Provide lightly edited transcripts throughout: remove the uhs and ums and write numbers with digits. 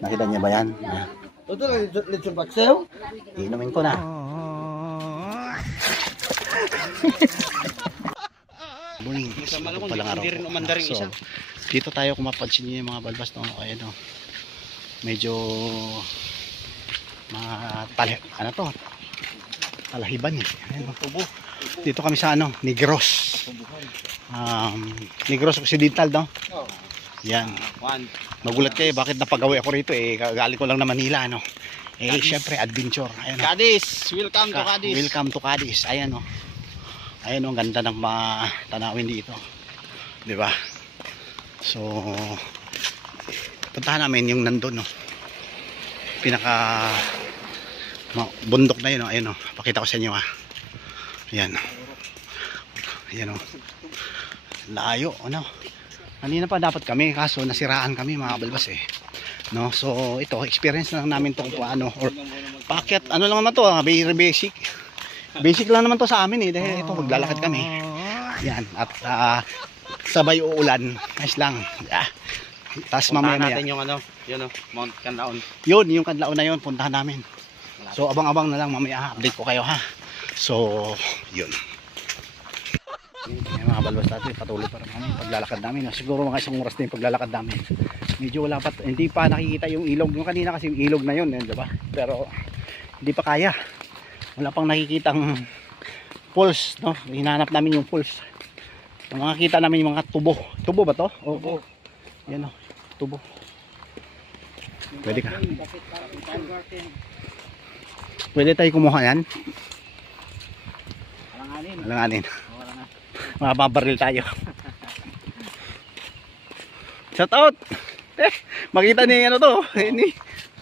Nakita niya ba yan? Ito lang lechon patsew. Iinumin ko na. Morning. Ito palang araw ko. So, dito tayo kung mapansin niyo yung mga balbas no? Ayan o. Medyo mga ano to? Talahiban eh. Ayan, tubo. Dito kami sa ano, Negros. Negros Occidental no? Yan. Magulat kayo bakit napagawi ako rito eh. Galing ko lang na Manila ano. Eh syempre adventure. Ayan, Cadiz, welcome to Cadiz. Welcome to Cadiz. Ayan o. Ayan o, ang ganda ng tanawin dito. 'Di ba? So puntahan namin yung nandun no. Pinaka bundok na yun o. Ayan o. Pakita ko sa inyo ha. Ayan. Ayan o. Layo ano. Kanina pa dapat kami kaso nasiraan kami mga balbas eh. No, so ito experience lang namin to kung paano or packet ano lang naman to, very basic. Basic lang naman to sa amin eh dahil ito maglalakad kami. Yan at sabay uulan. Nice lang. Yeah. Tapos mamaya natin yung ano, yun oh, Mount Canlaon. Yun, yung Canlaon na yun puntahan namin. So abang-abang na lang mamaya update ko kayo ha. So yun. Yung mga balbas natin patuloy pa rin kami paglalakad namin. Siguro mga isang oras na yung paglalakad namin. Medyo wala pa, hindi pa nakikita yung ilog. Yung kanina kasi yung ilog na yun, diba? Pero hindi pa kaya. Wala pang nakikitang pulse, no? Hinahanap namin yung pulse. Yung makikita namin yung mga tubo. Tubo ba to? Oo. Yan o, tubo. Pwede ka. Pwede tayo kumuha yan? Alanganin. Mababaril tayo. Shout out. Makita niyo ano to, ini.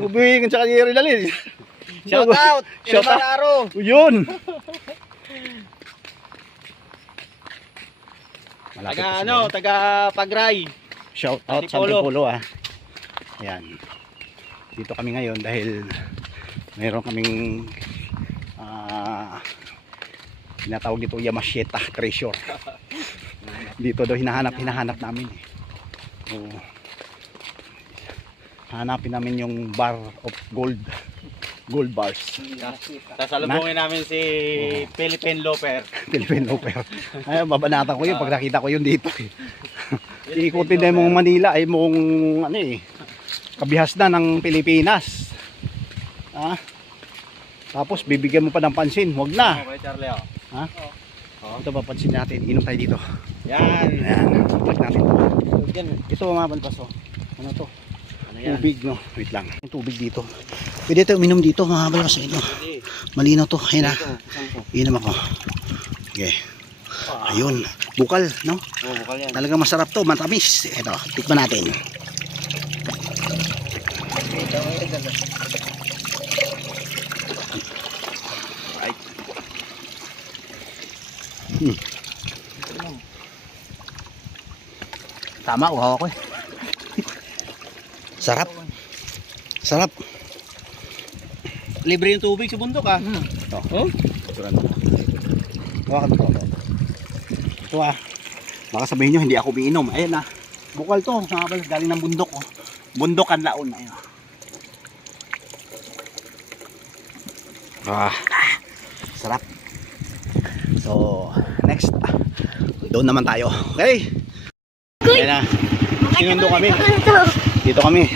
Ubuhin sa kanya rin. Shout out. Shout out. 'Yun. Taga ano, taga Pagray. Shout out sa Antipolo ah. Ayan. Dito kami ngayon dahil mayroon kaming tinatawag dito Yamashita treasure. Dito daw hinahanap namin eh. So, hanapin namin yung bar of gold bars. Sasalubungin namin si Philippine Loper. Philippine Loper. Ay, babanatan ko yun pag nakita ko yun dito eh. Iikutin na mong Manila ay mong ano eh, kabihas na ng Pilipinas. Tapos bibigyan mo pa ng pansin, wag na. Okay, Charlie. Ha? Ito papansin natin, inom tayo dito. Yan. Ayan, plug natin ito. Yan. Ito mga balbas oh. Ano to? Ano yan? Tubig no? Wait lang. Yung tubig dito. Pwede tayo uminom dito mga balbas. Ito. Malinaw to. Ayan na. Inom ako. Okay. Ayun. Bukal no? Oo, bukal yan. Talagang masarap to. Matamis. Ito. Tikman natin. Tama, uhaw ako eh. Sarap. Sarap. Libre yung tubig sa bundok ah. Ito. Oh? Hawakan mo ito. Ito ah. Baka sabihin nyo hindi ako umiinom. Ayan ah. Bukal to. Nakabalik galing ng bundok oh. Bundok Canlaon. Ayan. Sarap. So, next. Doon naman tayo. Okay. Ayan na. Sinundo kami. Dito kami.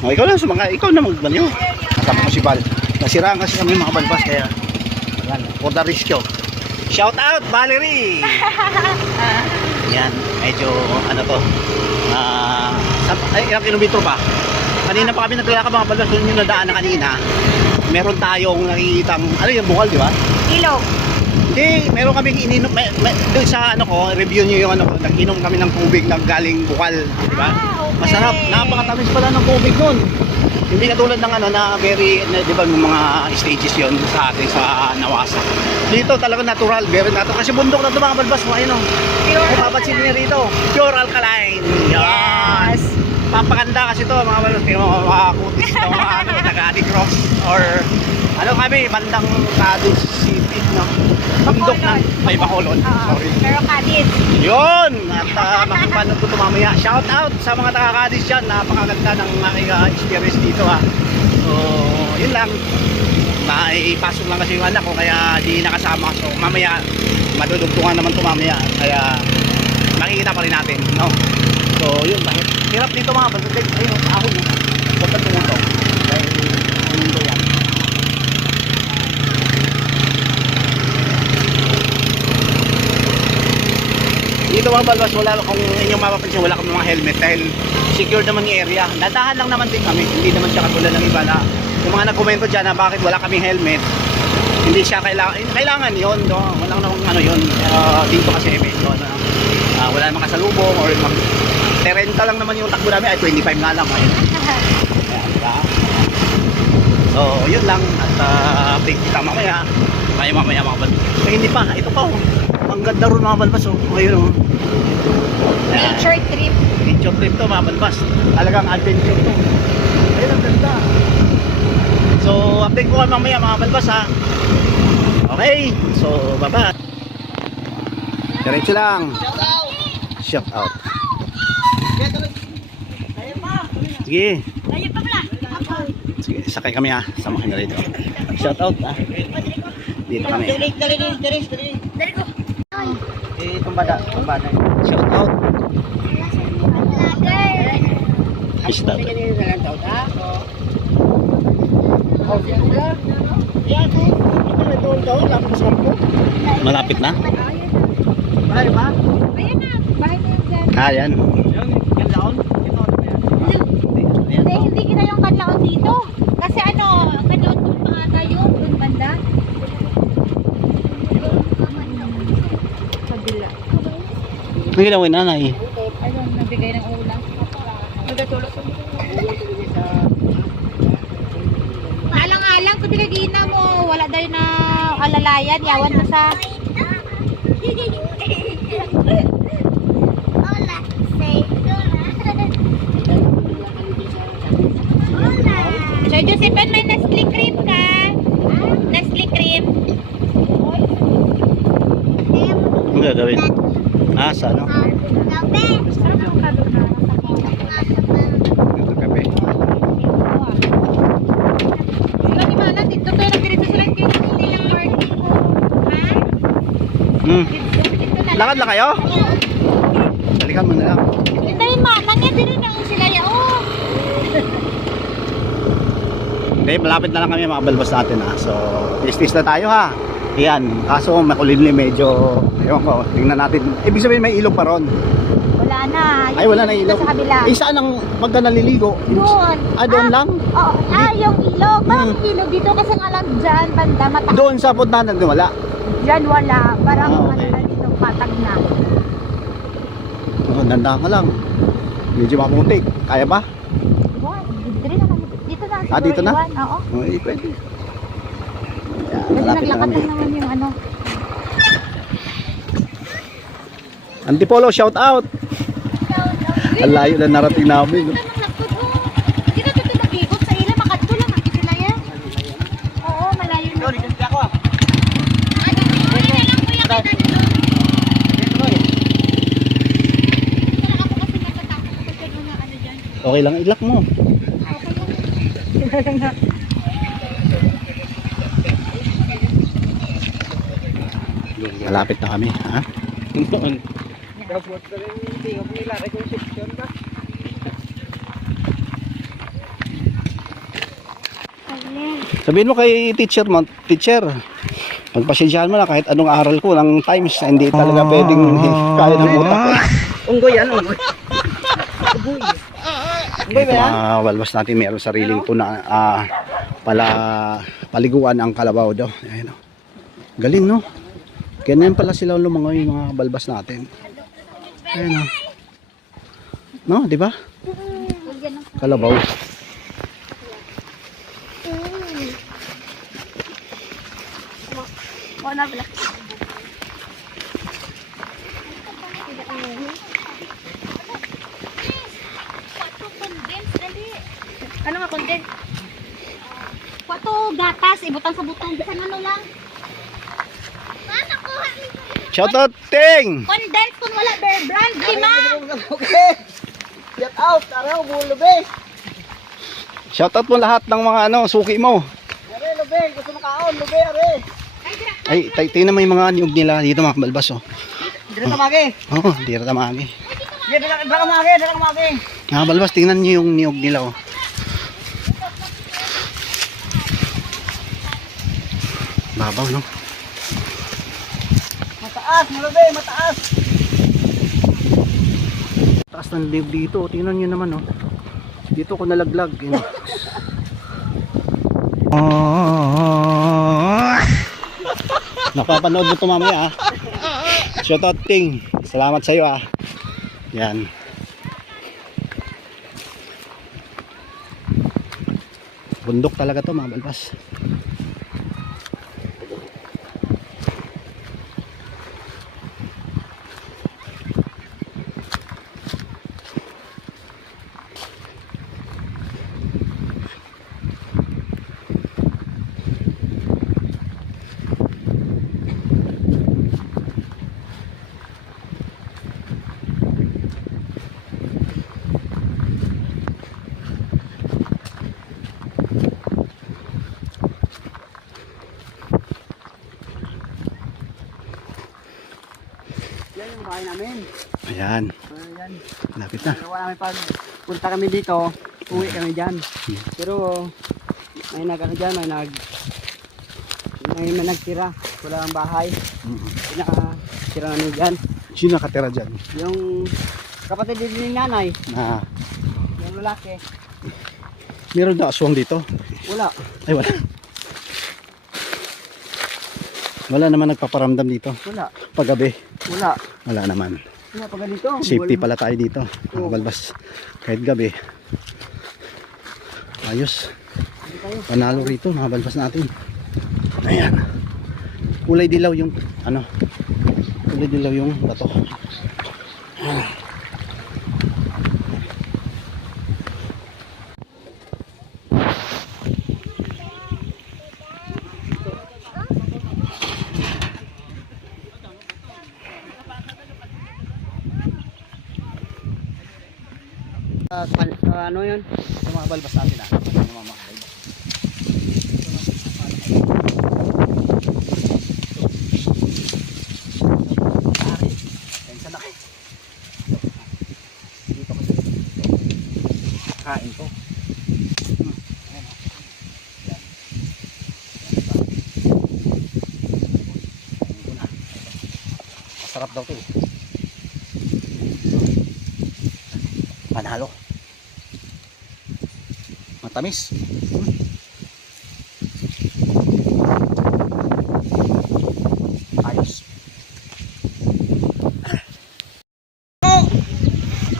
O, ikaw lang sa mga, ikaw na magbanyo. Kasama ko si Val. Nasiraan kasi kami mga balbas kaya. Ayan, for the rescue. Shout out Valerie. Yan, medyo ano to. Ilang kilometro ba? Kanina pa kami naglalakad mga balbas. Doon yung nadaan na kanina. Meron tayong nakikitang, ano yung bukal di ba? Ilog. Hindi, meron kaming ininom, doon sa ano ko, review nyo yung ano ko, nag-inom kami ng tubig na galing bukal, di ba? Okay. Masarap, napakatamis pala ng tubig nun. Hindi katulad ng ano na very, di ba yung mga stages yon sa atin sa Nawasa. Dito talaga natural, very natural. Kasi bundok na ito mga balbas mo, ayun o. Kung papansin niyo rito, pure alkaline. Yes! Papaganda kasi ito mga balbas, mga kutis ito, mga ano, taga-Adigros or ano kami, bandang Cadiz City, no? bundok ng may Bacolod. Sorry. Pero Cadiz. Yun! At makipanood ko ito mamaya. Shout out sa mga taga-Cadiz dyan. Napakaganda ng aking experience dito ha. So, yun lang. Naipasok lang kasi yung anak ko kaya di nakasama. So, mamaya madudugtungan naman ito mamaya. Kaya makikita pa rin natin. No? So, yun. Hirap dito mga pagkakas. Ayun, ahon. Huwag ka tumutok. Dahil mundo yan. Dito mga balbas, wala kung inyong mapapansin, wala kami mga helmet dahil secure naman yung area. Nadahan lang naman din kami, hindi naman siya katulad ng iba na yung mga nagkomento dyan na bakit wala kaming helmet. Hindi siya kailangan yun, no? Walang namang ano yun. Dito kasi medyo wala namang kasalubong or terenta lang naman yung takbo namin ay 25 nga lang. Ayun. Ayan, diba? So, yun lang at update kita mamaya. Tayo mamaya mga balbas. Hindi pa, ito pa oh. Ang ganda ron mga balbas oh. Ayun oh. Nature trip. Nature trip to mga balbas. Talagang adventure to. Ayun ang ganda. So update ko kayo mamaya mga balbas ha. Okay. So bye-bye. Diretso lang. Shout out. Sige. Sige, sakay kami ha. Sama kayo rito. Shout out ha. Dito kami. Dari ko. Tumbada. Shout out. Pista. Malapit na? Ayan na. Bahay na yan dyan. Ah, yan. Hindi kita yung kanlaon dito. Kasi ano, kanlaon doon pa nga tayo. Doon banda. Kabila. Ano ginawa yung nanay? Ayun, nabigay ng ulam. Nagatulog. Alang-alang, kung tinagina mo, wala daw na alalayan, yawan mo sa... So, Josephine, may Nestle cream ka? Nestle cream? Ano gagawin? Ah, sa ano? Sarap yung kado na. Ito kape. Sila ni Mana, dito tayo nagdiretso sila kayo hindi lang party. Ha? Dito na Lakad lang kayo? Balikan mo na lang. Dito rin Mana, nga dito na sila ya. Oh. Okay, malapit na lang kami mga balbas natin ha. So, tis-tis na tayo ha. Yan, kaso makulimlim medyo, ewan ko, tingnan natin. Ibig sabihin may ilog pa ron. Wala na. Ay, wala na ilog. Sa kabila. Eh, saan ang pagka naliligo? Doon. Ah, doon lang? Oo. Yung ilog. Parang ilog dito kasi nga lang dyan, banda, mataas. Doon sa puntahan doon wala. Dyan wala. Parang Ah, okay. ano na dito, patag na. Oh, dandahan ka lang. Medyo maputik. Kaya ba? Wow, dito rin na kami. Dito na. Ah, dito na? Iwan. Oo. Oh, eh, pwede. Yan, Pwede malapit na naglakad kami. lang naman yung ano. Antipolo, shout out! Ang layo na narating namin. Dito nang lakod, oh. Dito dito nakikot sa ila, makadto lang ang sila yan. Oo, malayo na. Ano na lang kuya kita dito. Pero ako kasi natatakot kapag mga ano dyan. Okay lang, ilak mo. Okay lang. Malapit na kami, ha? Sabihin mo kay teacher mo, teacher, pagpasensyahan mo na kahit anong aral ko ng times, hindi talaga pwedeng kaya ng utak ko. Unggoy yan, unggoy. Ito mga walwas natin, meron sariling tuna, paliguan ang kalabaw daw. Ayan, oh. Galing no? Ganyan pala sila lumangoy mga balbas natin. Ayan o. No, di ba? Kalabaw. Wala pala. Ano nga condense? Kwato gatas, ibutang sa butang. Bisan ano lang. Anak Shoutout, Ting! Condensed kung wala Bear Brand, 5. Okay. Get out. Araw, bulubes. Shoutout mo lahat ng mga suki mo. Are, lube. Gusto makaon. Lube, are. Ay, tingnan mo yung mga niyog nila dito mga balbas oh. Dito tamagi. Oo, di rata maagi. Dito tamagi. Dito tamagi. Mga balbas, tingnan niyo yung niyog nila oh. Babaw no? Mataas, lube. Mataas. Taas ng niyog dito, tingnan niyo naman oh. Dito ko nalaglag. Yun. Napapanood mo ito mamaya ah. Shoutout Ting. Salamat sa iyo ah. Yan. Bundok talaga to mga balbas. Yan yung bahay namin. Ayan. Ayan. Lapit na. Pero namin pag punta kami dito, uwi kami dyan. Pero may dyan, may nagtira. Wala ang bahay. Pinakatira namin dyan. Sino nakatira dyan? Yung kapatid din ng nanay, Na, yung lalaki, meron na aswang dito? wala. Ay wala. Wala naman nagpaparamdam dito. Wala. Paggabi. Wala. Wala naman. Wala pa ganito. Safety Wala. pala tayo dito. Mga balbas. Kahit gabi. Ayos. Panalo rito mga balbas natin. Ayan. Kulay dilaw yung kulay dilaw yung bato. Ayan. Ano yun? Ito mga balbas natin ah. Ito mga balbas. Dito kasi kain ko. Ayan, oh. Yan. Yan. Masarap daw to eh. Panalo. Matamis. Ayos.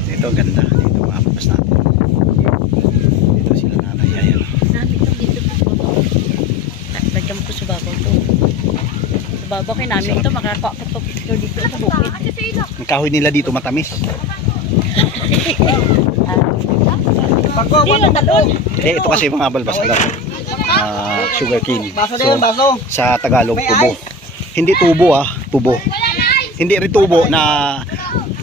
Dito ganda. Dito maapas natin. Dito sila nanay. Ayan. Namin itong dito sa baba. Lagyan ko sa baba to. Sa baba kayo namin ito, makakakuha ka pa picture dito sa bukid. Ang kahoy nila dito matamis. Pagko, talon. Eh, ito kasi mga balbas lang. Sugar cane. Baso na yun, baso. Sa Tagalog, May tubo. ice. Hindi tubo ah, tubo. Hindi rin tubo na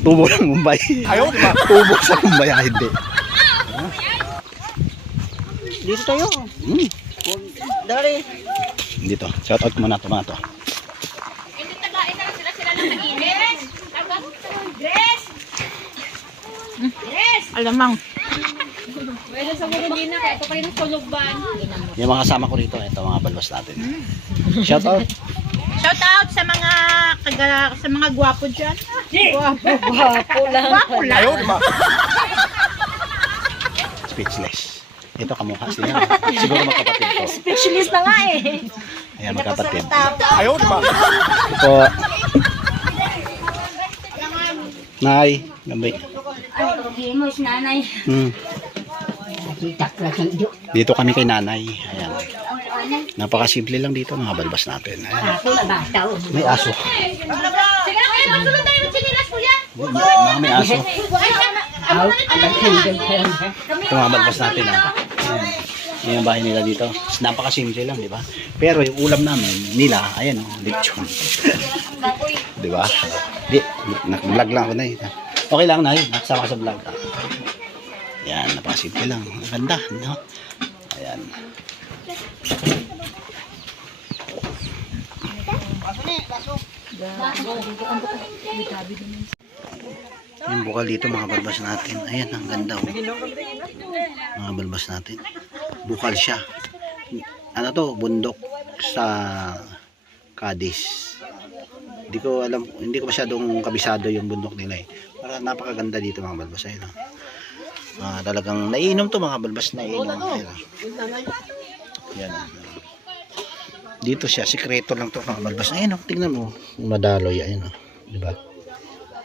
tubo ng Mumbai. Ayaw, diba? Tubo sa Mumbai, hindi. Dito tayo. Dari. Dito, shout out muna ito mga to. Hindi tagain na sila ng mainit. Dress! Dress! Alamang. Pwede sa mga din na, kaya pa rin tulog ba? Yung mga kasama ko rito, ito mga balbas natin. Shout out. Shout out sa mga gwapo dyan. Gwapo lang. Gwapo lang. Ayaw, diba? Speechless. Ito kamukha sila. Siguro magkapatid ko. Speechless na nga eh. Ayan, magkapatid. Ayaw, diba? Ito. Nay, gabi. Gimos nanay. Dito kami kay nanay. Ayan. Napakasimple lang dito mga balbas natin. Ayan. May aso. Sige na kayo, magsulod tayo ng sinilas po yan. Mga may aso. Ito mga balbas natin. Ayan yung bahay nila dito. Napakasimple lang, di ba? Pero yung ulam namin, nila, ayan o, lechon. Di ba? Di, nag-vlog lang ako na eh. Okay lang na nakasama sa vlog. Yan, napasimple lang. Ang ganda, no? Ayan. Yung bukal dito mga balbas natin. Ayan, ang ganda. Oh. Mga balbas natin. Bukal siya. Ano to? Bundok sa Cadiz. Hindi ko alam, hindi ko masyadong kabisado yung bundok nila eh. Parang napakaganda dito mga balbas. Ayun, oh. Talagang naiinom to mga balbas, naiinom. Ayun, oh. Yan. Dito siya, sikreto lang to mga balbas. Ayun, oh, tingnan mo. Madaloy, ayun, oh. Di ba?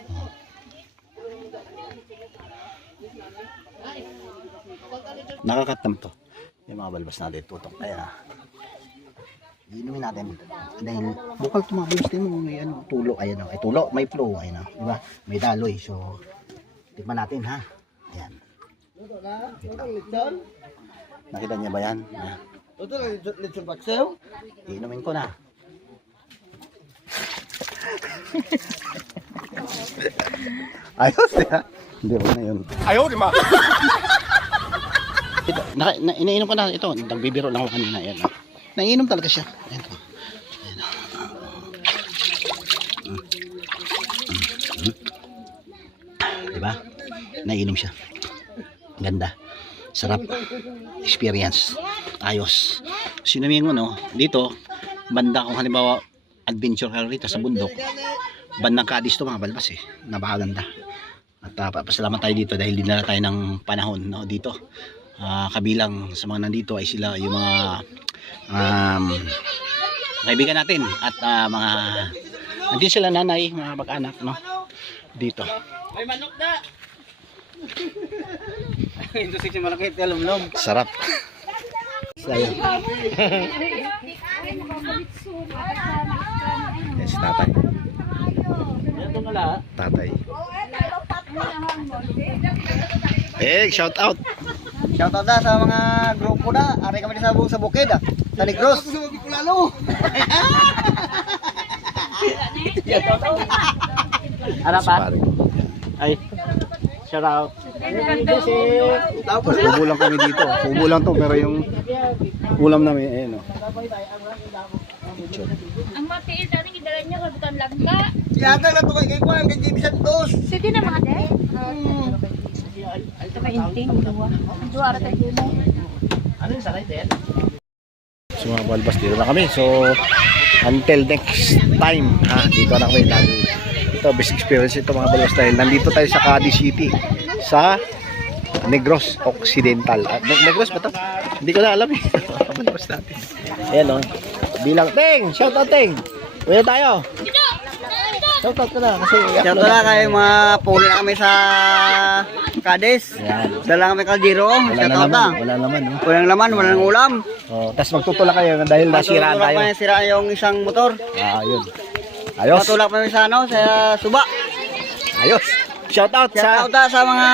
Oh. Nakakatam to. Yung mga balbas natin tutok. Ayun, ah. Inumin natin dahil bukal ito mga balbas din mo, may ano, tulo, ayan o, ay tulo, may flow, ayan o, diba? May daloy, so tikman natin ha, ayan. Nakita niya ba yan? Inumin ko na. Ayos ya? Hindi mo na yun. Ayaw di ma! Iniinom ko na ito, nagbibiro lang ako kanina, ayan o. Naiinom talaga siya. Ayan po. Ayan. Diba? Naiinom siya. Ganda. Sarap. Experience. Ayos. Sinaming mo, no? Dito, banda kung halimbawa adventure ka rito sa bundok. Bandang Cadiz to mga balbas eh. Napakaganda. At papasalamat tayo dito dahil dinala tayo ng panahon, no? Dito. Kabilang sa mga nandito ay sila yung mga kaibigan natin at mga nandiyan sila nanay, mga mag-anak, no? Dito. May manok na. Ito si malaki talumlom. Sarap. Sayo. Yes, tatay. Tatay. Shout out. Shout out na sa mga grupo na. Ari kami sa bukid ah. Sa Negros. Ano pa? Ay. Shout out. Kubo lang kami dito. Kubo lang to pero yung ulam namin ayun oh. Ang matiil natin idala niya kabutan langka. Yata na to kay ko ang ganyan Santos. Sige na mga de. Ito ka inting dua. Dua ara tayo mo. Ano yung sakay din? So mga balbas dito na kami. So until next time ha, dito na kami lagi. Ito best experience ito mga balbas dahil nandito tayo sa Cadiz City sa Negros Occidental. Negros ba to? Hindi ko na alam eh. Balbas natin. Ayan o. Bilang Teng! Shout out Teng! Uya tayo! Shout out ka na kasi Shout out na kayo mga puli na kami sa Cadiz. Ayan. Dala kami kaldero. Shout out na. Wala naman no? Walang laman, walang ulam. Oh, tapos magtutulak kayo dahil nasiraan tayo. Sira yung isang motor. Yun. Ayos. Matulak kami sa ano, sa Suba. Ayos. Shout out Shout out sa mga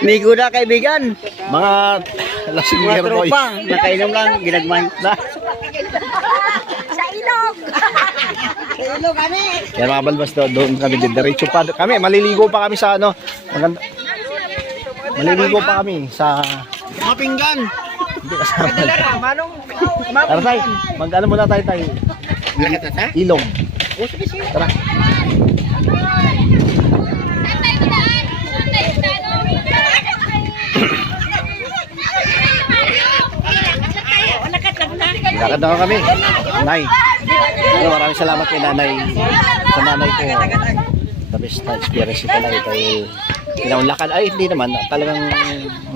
migo na kaibigan. mga lasing Mga boys. tropa. Nakainom lang, ginagmay. Sa ilog. Sa ilog kami. Kaya mga balbas doon kami diretso pa kami, maliligo pa kami sa ano, maganda. Maliligo pa kami sa Mga pinggan. hindi kasama. Tara tayo, mag-ano muna tayo. Ilog. Tara. Lakad na kami. Nay. Pero maraming salamat kay nanay. Sa nanay ko. The best na experience ito lang ito. Pinaunlakan. Ay, hindi naman. Talagang,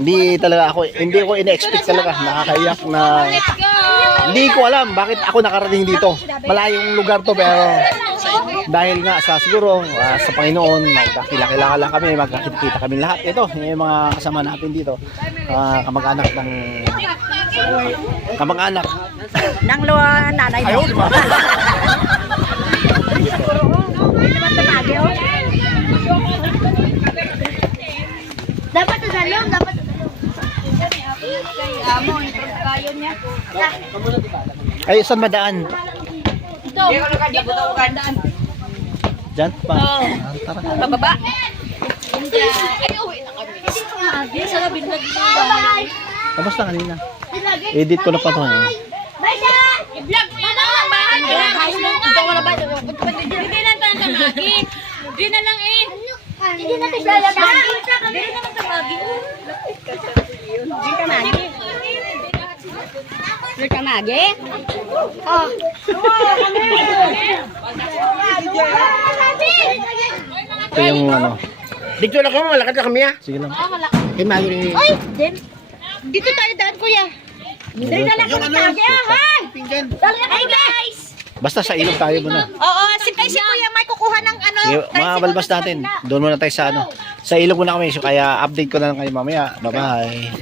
hindi ko ina-expect talaga. Nakakaiyak na, hindi ko alam bakit ako nakarating dito. Malayong lugar to pero dahil nga sa siguro sa Panginoon, magkakilala lang kami, magkakita kami lahat. Ito, yung mga kasama natin dito. Kamag-anak ng Nang luwa nanay mo. ayaw, di ba? Dapat sa salong, dapat amo kayo niya. Ay, saan madaan? Ito. Dito. Diyan pa. Oo. Tara. Pababa. Ay, uwi na kami. Sa gabi nag-iwan. Kamusta kanina? Edit ko na pa to. I-vlog mo yan ang bahay. Ikaw wala ba? Hindi na tayo tamagi. Hindi na lang eh. Hindi na tayo tamagi. Hindi na naman tamagi. Hindi tamagi. Hindi tamagi? Oh. Ito yung ano. Dito na kami, malakad na kami ha. Sige lang. Kay Mari. Ay, din. Dito tayo daan, kuya. Dali na lang kami tamagi. Dali na kayo, guys. Basta sa ilog tayo muna. Oo, si kuya may kukuha ng ano. Sige, mga balbas natin. Doon muna tayo sa ano. Sa ilog muna kami. So, kaya update ko na lang kayo mamaya. Bye-bye.